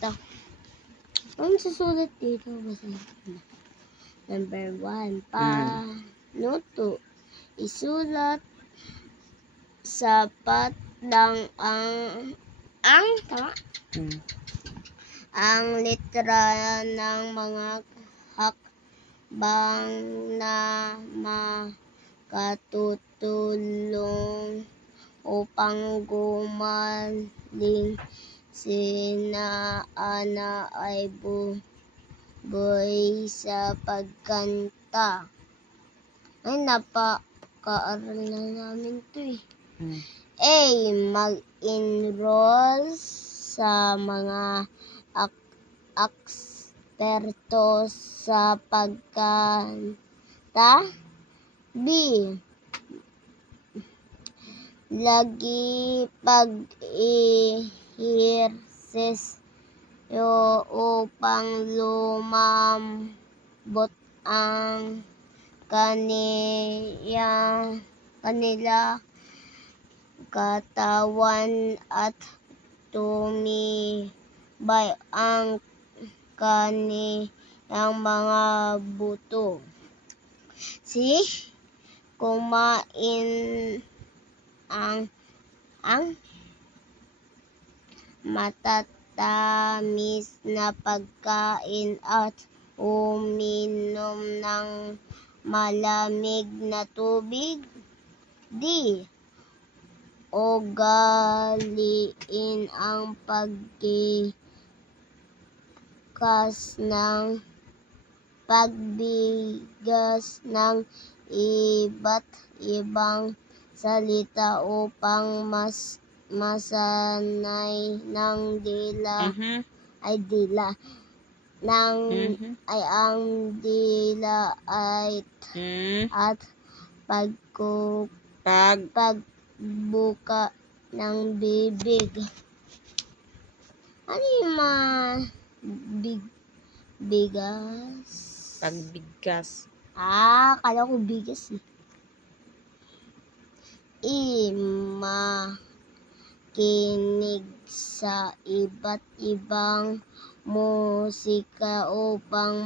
Ito. Ang susulat dito. Number 1. Panuto. Isulat sapat lang tama? Ang litra ng mga hakbang na makatutulong upang gumaling sina Ana ay buhay sa pagkanta. Ay, napaka-aral na namin to eh. A. Mag-enroll sa mga eksperto sa pagkanta. B. Lagi pag-ehersisyo upang lumambot ang kanila katawan at tumibay ang kanilang mga buto. C. Kumain ang matatamis na pagkain at uminom ng malamig na tubig. D. Ugaliin ang pagbigas ng iba't ibang salita upang masanay ng dila ang dila at pagbuka ng bibig. Ano yung bigas? Pagbigkas. Kala ko bigas eh. Makinig sa iba't ibang musika upang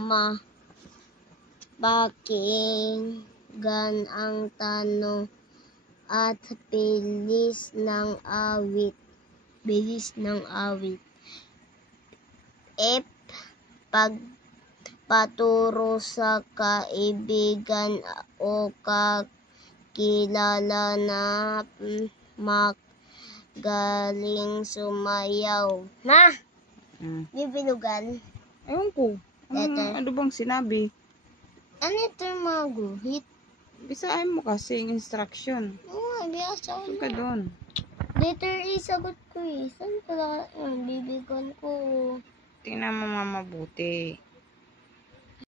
mapakinggan ang tono at bilis ng awit. F. Pagpaturo sa kaibigan o kakilala na magaling sumayaw. Bibilugan. Ewan ko. Ano bang sinabi? Ano ito yung mga guhit? Bisahin mo kasi yung instruction. Oo, biyasa ko Saan ka doon? Letter A sagot ko eh. Saan pala bibigan ko? Tingnan mo mabuti.